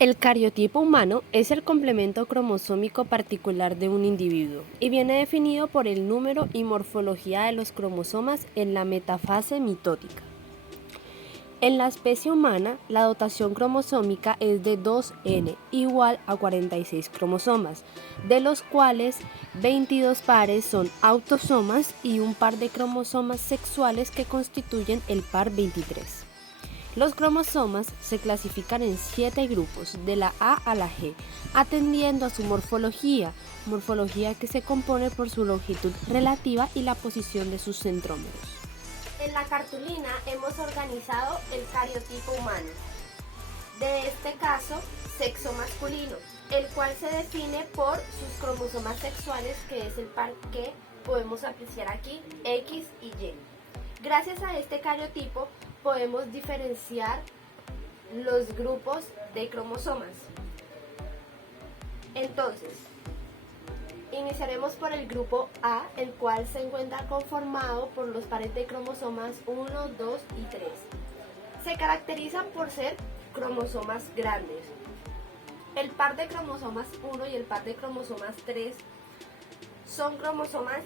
El cariotipo humano es el complemento cromosómico particular de un individuo y viene definido por el número y morfología de los cromosomas en la metafase mitótica. En la especie humana, la dotación cromosómica es de 2n igual a 46 cromosomas, de los cuales 22 pares son autosomas y un par de cromosomas sexuales que constituyen el par 23. Los cromosomas se clasifican en 7 grupos, de la A a la G, atendiendo a su morfología que se compone por su longitud relativa y la posición de sus centrómeros. En la cartulina hemos organizado el cariotipo humano. De este caso, sexo masculino, el cual se define por sus cromosomas sexuales, que es el par que podemos apreciar aquí, X y Y. Gracias a este cariotipo podemos diferenciar los grupos de cromosomas. Entonces, iniciaremos por el grupo A, el cual se encuentra conformado por los pares de cromosomas 1, 2 y 3. Se caracterizan por ser cromosomas grandes. El par de cromosomas 1 y el par de cromosomas 3 son cromosomas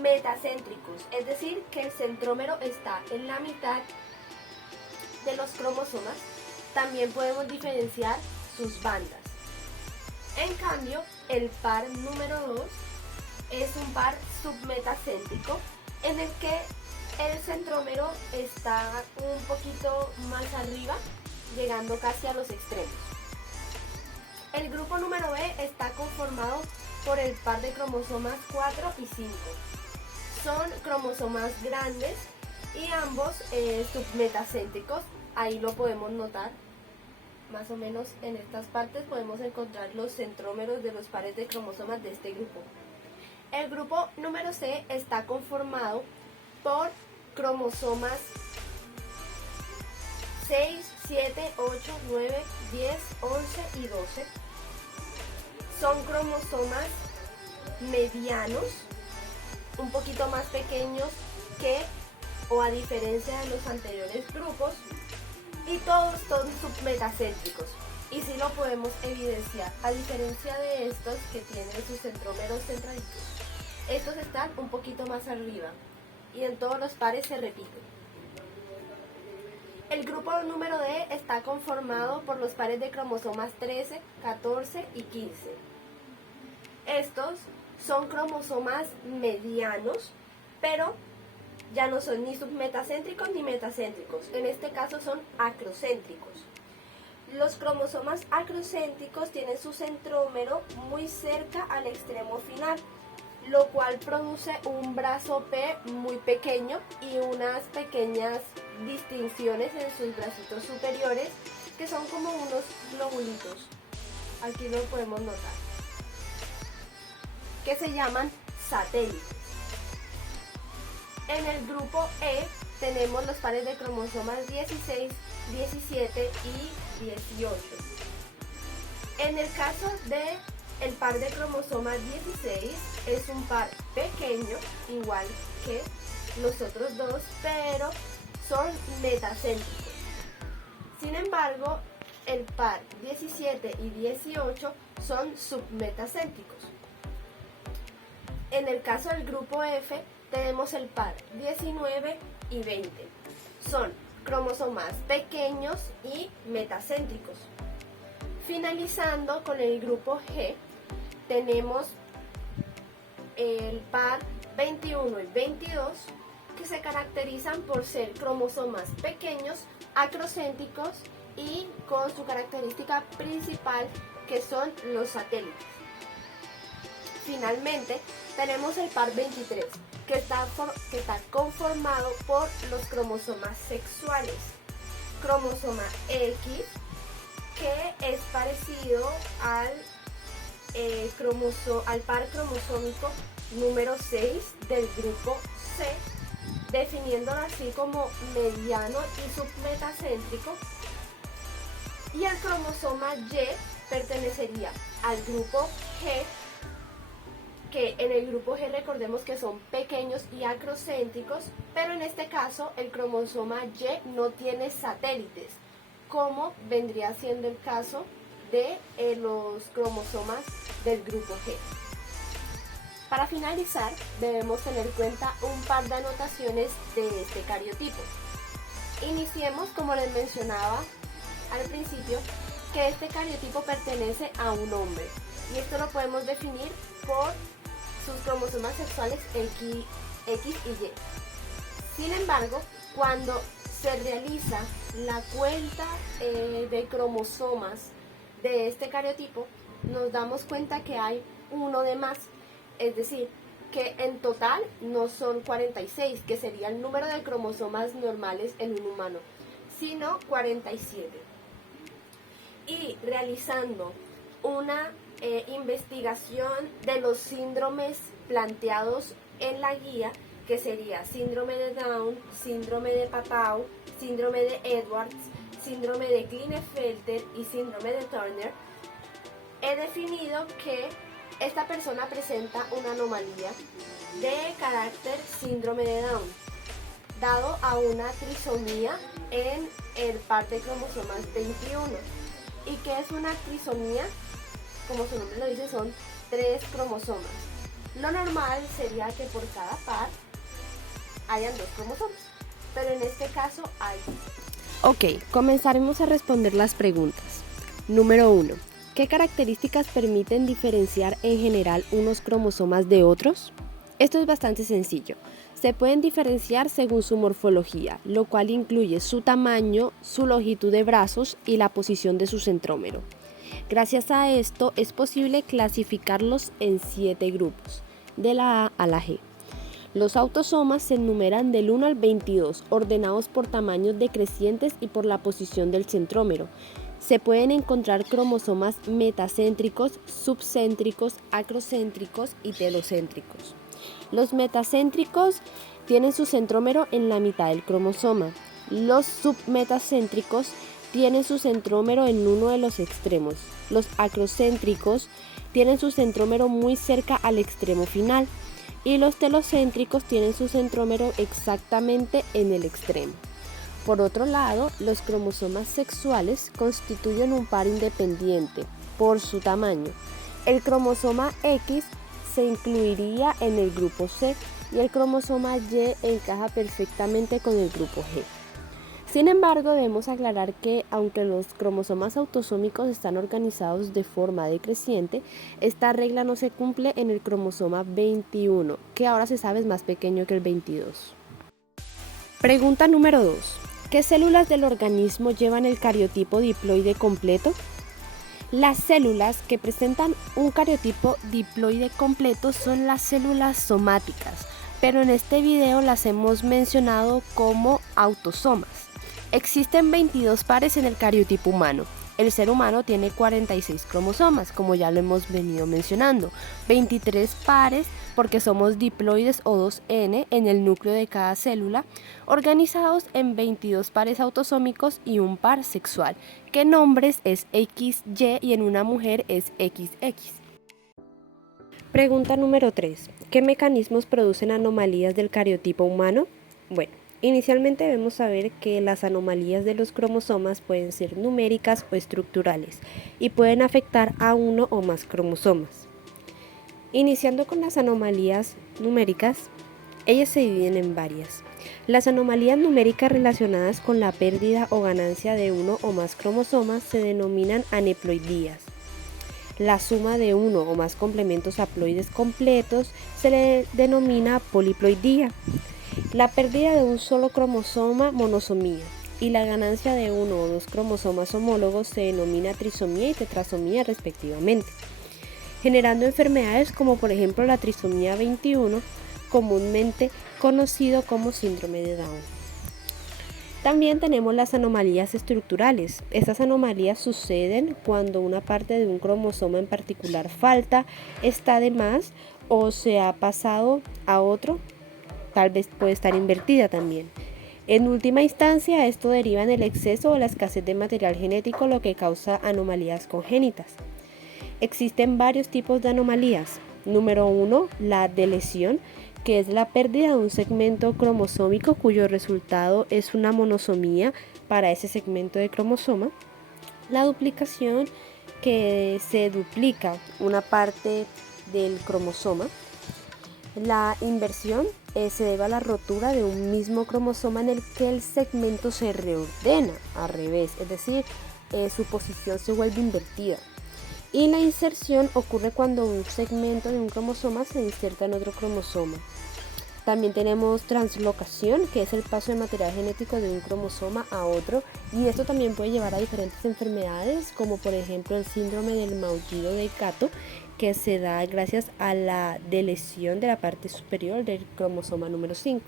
metacéntricos, es decir, que el centrómero está en la mitad de los cromosomas. También podemos diferenciar sus bandas. En cambio, el par número 2 es un par submetacéntrico en el que el centrómero está un poquito más arriba, llegando casi a los extremos. El grupo número B está conformado por el par de cromosomas 4 y 5. Son cromosomas grandes y ambos submetacéntricos, ahí lo podemos notar. Más o menos en estas partes podemos encontrar los centrómeros de los pares de cromosomas de este grupo. El grupo número C está conformado por cromosomas 6, 7, 8, 9, 10, 11 y 12. Son cromosomas medianos, un poquito más pequeños que, o a diferencia de los anteriores grupos, y todos son submetacéntricos. Y sí lo podemos evidenciar, a diferencia de estos que tienen sus centrómeros centralitos. Estos están un poquito más arriba y en todos los pares se repiten. El grupo número D está conformado por los pares de cromosomas 13, 14 y 15. Estos son cromosomas medianos, pero ya no son ni submetacéntricos ni metacéntricos. En este caso son acrocéntricos. Los cromosomas acrocéntricos tienen su centrómero muy cerca al extremo final, lo cual produce un brazo P muy pequeño y unas pequeñas distinciones en sus bracitos superiores, que son como unos globulitos. Aquí lo podemos notar, que se llaman satélites. En el grupo E tenemos los pares de cromosomas 16, 17 y 18. En el caso de el par de cromosomas 16 es un par pequeño, igual que los otros dos, pero son metacéntricos. Sin embargo, el par 17 y 18 son submetacéntricos. En el caso del grupo F tenemos el par 19 y 20. Son cromosomas pequeños y metacéntricos. Finalizando con el grupo G, tenemos el par 21 y 22, que se caracterizan por ser cromosomas pequeños, acrocéntricos y con su característica principal, que son los satélites. Finalmente, tenemos el par 23, que está conformado por los cromosomas sexuales. Cromosoma X, que es parecido al par cromosómico número 6 del grupo C, definiéndolo así como mediano y submetacéntrico. Y el cromosoma Y pertenecería al grupo G, que en el grupo G recordemos que son pequeños y acrocéntricos, pero en este caso el cromosoma Y no tiene satélites, como vendría siendo el caso de los cromosomas del grupo G. Para finalizar, debemos tener en cuenta un par de anotaciones de este cariotipo. Iniciemos, como les mencionaba al principio, que este cariotipo pertenece a un hombre, y esto lo podemos definir por sus cromosomas sexuales X y Y. Sin embargo, cuando se realiza la cuenta de cromosomas de este cariotipo, nos damos cuenta que hay uno de más, es decir, que en total no son 46, que sería el número de cromosomas normales en un humano, sino 47. Y realizando una investigación de los síndromes planteados en la guía, que sería síndrome de Down, síndrome de Papao, síndrome de Edwards, síndrome de Klinefelter y síndrome de Turner, he definido que esta persona presenta una anomalía de carácter síndrome de Down, dado a una trisomía en el par de cromosomas 21. ¿Y qué es una trisomía? Como su nombre lo dice, son 3 cromosomas. Lo normal sería que por cada par hayan 2 cromosomas, pero en este caso hay. Ok, comenzaremos a responder las preguntas. Número 1. ¿Qué características permiten diferenciar en general unos cromosomas de otros? Esto es bastante sencillo. Se pueden diferenciar según su morfología, lo cual incluye su tamaño, su longitud de brazos y la posición de su centrómero. Gracias a esto es posible clasificarlos en 7 grupos, de la A a la G. Los autosomas se enumeran del 1 al 22, ordenados por tamaños decrecientes y por la posición del centrómero. Se pueden encontrar cromosomas metacéntricos, subcéntricos, acrocéntricos y telocéntricos. Los metacéntricos tienen su centrómero en la mitad del cromosoma. Los submetacéntricos tienen su centrómero en uno de los extremos. Los acrocéntricos tienen su centrómero muy cerca al extremo final. Y los telocéntricos tienen su centrómero exactamente en el extremo. Por otro lado, los cromosomas sexuales constituyen un par independiente por su tamaño. El cromosoma X se incluiría en el grupo C y el cromosoma Y encaja perfectamente con el grupo G. Sin embargo, debemos aclarar que, aunque los cromosomas autosómicos están organizados de forma decreciente, esta regla no se cumple en el cromosoma 21, que ahora se sabe es más pequeño que el 22. Pregunta número 2. ¿Qué células del organismo llevan el cariotipo diploide completo? Las células que presentan un cariotipo diploide completo son las células somáticas, pero en este video las hemos mencionado como autosomas. Existen 22 pares en el cariotipo humano. El ser humano tiene 46 cromosomas, como ya lo hemos venido mencionando. 23 pares porque somos diploides o 2N en el núcleo de cada célula, organizados en 22 pares autosómicos y un par sexual, que en hombres es XY y en una mujer es XX. Pregunta número 3. ¿Qué mecanismos producen anomalías del cariotipo humano? Bueno, inicialmente debemos saber que las anomalías de los cromosomas pueden ser numéricas o estructurales y pueden afectar a uno o más cromosomas. Iniciando con las anomalías numéricas, ellas se dividen en varias. Las anomalías numéricas relacionadas con la pérdida o ganancia de uno o más cromosomas se denominan aneploidías. La suma de uno o más complementos haploides completos se le denomina poliploidía. La pérdida de un solo cromosoma, monosomía, y la ganancia de uno o dos cromosomas homólogos se denomina trisomía y tetrasomía respectivamente, generando enfermedades como por ejemplo la trisomía 21, comúnmente conocido como síndrome de Down. También tenemos las anomalías estructurales. Estas anomalías suceden cuando una parte de un cromosoma en particular falta, está de más o se ha pasado a otro. Tal vez puede estar invertida también. En última instancia, esto deriva en el exceso o la escasez de material genético, lo que causa anomalías congénitas. Existen varios tipos de anomalías. Número 1, la delesión, que es la pérdida de un segmento cromosómico cuyo resultado es una monosomía para ese segmento de cromosoma. La duplicación que se duplica una parte del cromosoma. La inversión se debe a la rotura de un mismo cromosoma en el que el segmento se reordena al revés, es decir, su posición se vuelve invertida. Y la inserción ocurre cuando un segmento de un cromosoma se inserta en otro cromosoma. También tenemos translocación, que es el paso de material genético de un cromosoma a otro, y esto también puede llevar a diferentes enfermedades, como por ejemplo el síndrome del maullido de gato, que se da gracias a la delesión de la parte superior del cromosoma número 5.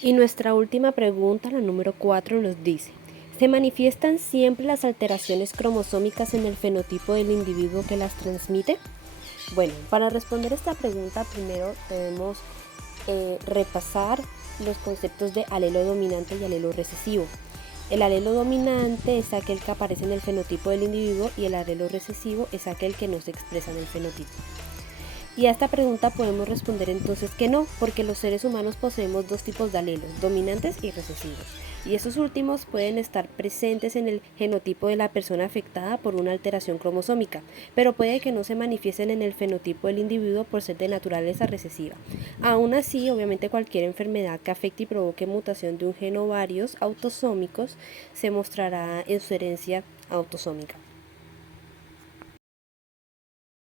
Y nuestra última pregunta, la número 4, nos dice: ¿se manifiestan siempre las alteraciones cromosómicas en el fenotipo del individuo que las transmite? Bueno, para responder esta pregunta primero debemos repasar los conceptos de alelo dominante y alelo recesivo. El alelo dominante es aquel que aparece en el fenotipo del individuo y el alelo recesivo es aquel que no se expresa en el fenotipo. Y a esta pregunta podemos responder entonces que no, porque los seres humanos poseemos dos tipos de alelos, dominantes y recesivos. Y estos últimos pueden estar presentes en el genotipo de la persona afectada por una alteración cromosómica, pero puede que no se manifiesten en el fenotipo del individuo por ser de naturaleza recesiva. Aún así, obviamente cualquier enfermedad que afecte y provoque mutación de un gen o varios autosómicos se mostrará en su herencia autosómica.